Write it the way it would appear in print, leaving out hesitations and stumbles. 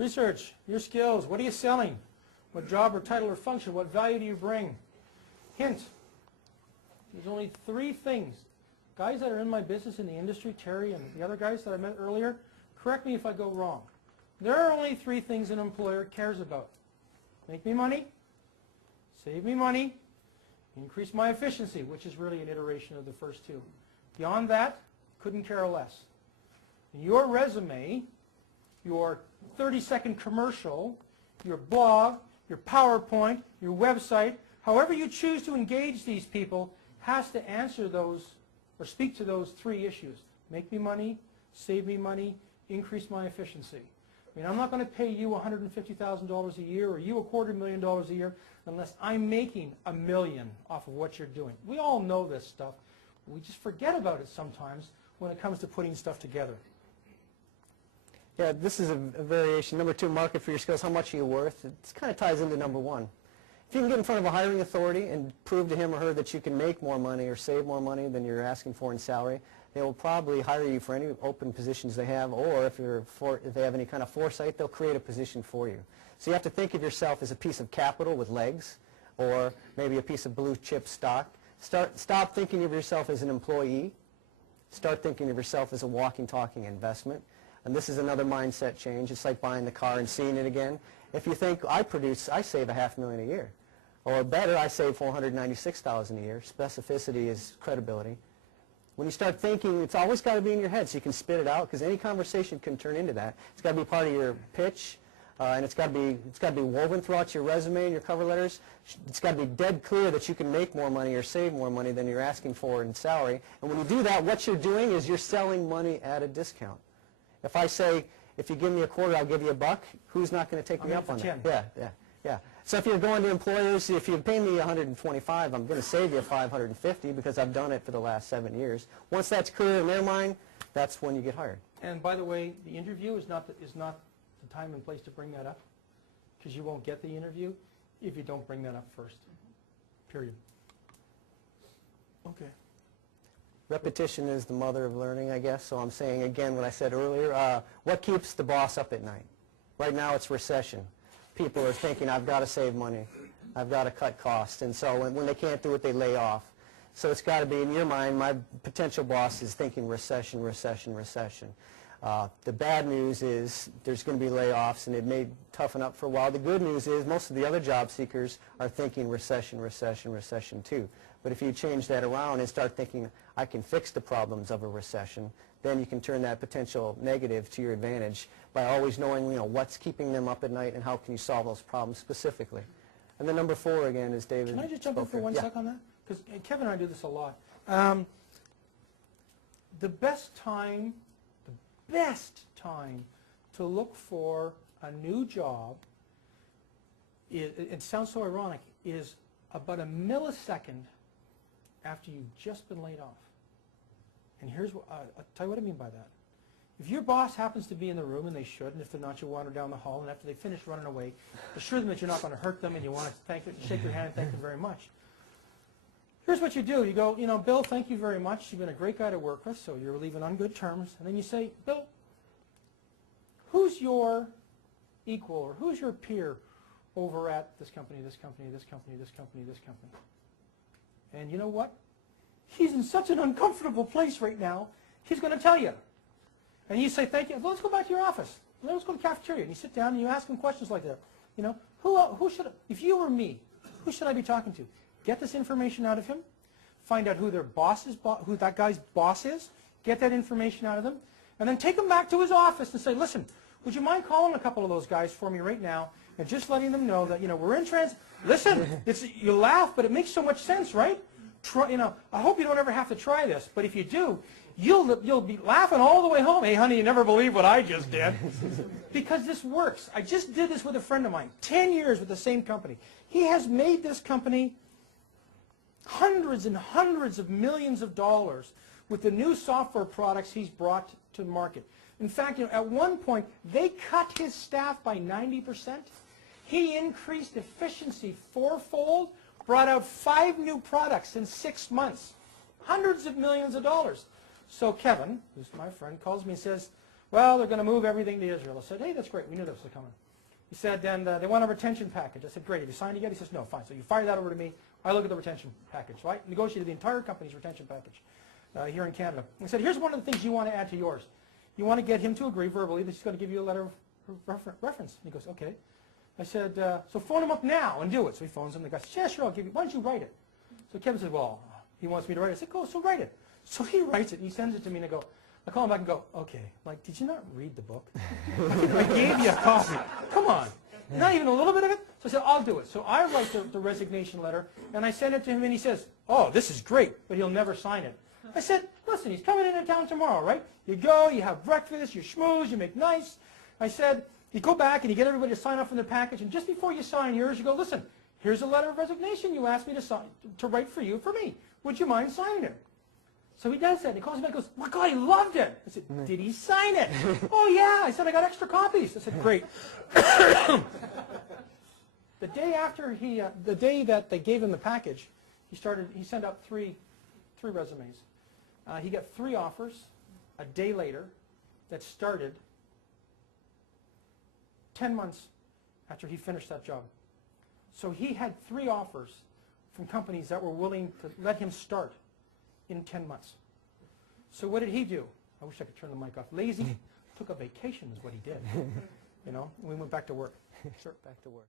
Research, your skills. What are you selling? What job or title or function? What value do you bring? Hint, there's only 3 things. Guys that are in my business in the industry, Terry and the other guys that I met earlier, correct me if I go wrong. There are only 3 things an employer cares about. Make me money, save me money, increase my efficiency, which is really an iteration of the first 2. Beyond that, couldn't care less. Your resume, your 30-second commercial, your blog, your PowerPoint, your website, however you choose to engage these people, has to answer those or speak to those 3 issues. Make me money, save me money, increase my efficiency. I mean, I'm not going to pay you $150,000 a year or you $250,000 a year unless I'm making $1 million off of what you're doing. We all know this stuff. We just forget about it sometimes when it comes to putting stuff together. Yeah, this is a variation. Number 2, market for your skills. How much are you worth? It kind of ties into number 1. If you can get in front of a hiring authority and prove to him or her that you can make more money or save more money than you're asking for in salary, they will probably hire you for any open positions they have, or if they have any kind of foresight, they'll create a position for you. So you have to think of yourself as a piece of capital with legs, or maybe a piece of blue chip stock. Stop thinking of yourself as an employee. Start thinking of yourself as a walking, talking investment. And this is another mindset change. It's like buying the car and seeing it again. If you think, I save $500,000 a year. Or better, I save $496,000 a year. Specificity is credibility. When you start thinking, it's always got to be in your head so you can spit it out, because any conversation can turn into that. It's got to be part of your pitch, and it's got to be woven throughout your resume and your cover letters. It's got to be dead clear that you can make more money or save more money than you're asking for in salary. And when you do that, what you're doing is you're selling money at a discount. If I say, if you give me $0.25, I'll give you $1, who's not going to take me up on that? Yeah. So if you're going to employers, if you pay me $125, I'm going to save you $550 because I've done it for the last 7 years. Once that's clear in their mind, that's when you get hired. And by the way, the interview is not the time and place to bring that up, because you won't get the interview if you don't bring that up first. Period. Okay. Repetition is the mother of learning, I guess. So I'm saying again what I said earlier. What keeps the boss up at night? Right now it's recession. People are thinking, I've got to save money. I've got to cut costs. And so when they can't do it, they lay off. So it's got to be, in your mind, my potential boss is thinking recession, recession, recession. The bad news is there's going to be layoffs, and it may toughen up for a while. The good news is most of the other job seekers are thinking recession, recession, recession too. But if you change that around and start thinking, I can fix the problems of a recession, then you can turn that potential negative to your advantage by always knowing, what's keeping them up at night and how can you solve those problems specifically. And then number 4 again is David. Can I just jump in for one sec on that? Because Kevin and I do this a lot. The best time to look for a new job, it sounds so ironic, is about a millisecond after you've just been laid off. And here's what, I'll tell you what I mean by that. If your boss happens to be in the room, and they should, and if they're not, you wander down the hall, and after they finish running away, assure them that you're not going to hurt them, and you want to shake their hand and thank them very much. Here's what you do. You go, Bill, thank you very much. You've been a great guy to work with, so you're leaving on good terms. And then you say, Bill, who's your equal, or who's your peer over at this company, this company, this company, this company, this company? And you know what? He's in such an uncomfortable place right now, he's going to tell you. And you say, thank you. Well, let's go back to your office. Let's go to the cafeteria. And you sit down and you ask him questions like that. Who should, if you were me, who should I be talking to? Get this information out of him. Find out who their boss is, who that guy's boss is. Get that information out of them. And then take him back to his office and say, listen, would you mind calling a couple of those guys for me right now and just letting them know that, we're in listen, you laugh, but it makes so much sense, right? I hope you don't ever have to try this, but if you do, you'll be laughing all the way home. Hey, honey, you never believe what I just did. Because this works. I just did this with a friend of mine, 10 years with the same company. He has made this company hundreds and hundreds of millions of dollars with the new software products he's brought to market. In fact, at one point, they cut his staff by 90%. He increased efficiency 4-fold, brought out 5 new products in 6 months, hundreds of millions of dollars. So Kevin, who's my friend, calls me and says, Well, they're going to move everything to Israel. I said, hey, that's great. We knew this was coming. He said, and they want a retention package. I said, great. Have you signed it yet? He says, no, fine. So you fire that over to me. I look at the retention package. So I negotiated the entire company's retention package here in Canada. I said, here's one of the things you want to add to yours. You want to get him to agree verbally that he's going to give you a letter of reference. And he goes, okay. I said, so phone him up now and do it. So he phones him. The guy says, yeah, sure, I'll give you. Why don't you write it? So Kevin said, well, he wants me to write it. I said, go, so write it. So he writes it, and he sends it to me, and I call him back and go, okay, like, did you not read the book? I gave you a copy. Come on. Not even a little bit of it? So I said, I'll do it. So I write the resignation letter, and I send it to him, and he says, oh, this is great, but he'll never sign it. I said, listen, he's coming into town tomorrow, right? You go, you have breakfast, you schmooze, you make nice. I said, you go back, and you get everybody to sign off on the package, and just before you sign yours, you go, listen, here's a letter of resignation you asked me to write for you, for me. Would you mind signing it? So he does that, and he calls me back and goes, my God, he loved it. I said, did he sign it? Oh, yeah. I said, I got extra copies. I said, great. The day after the day that they gave him the package, he sent out three resumes. He got 3 offers a day later that started 10 months after he finished that job. So he had 3 offers from companies that were willing to let him start in 10 months. So what did he do? I wish I could turn the mic off. Lazy, took a vacation is what he did. You know, we went back to work. Back to work.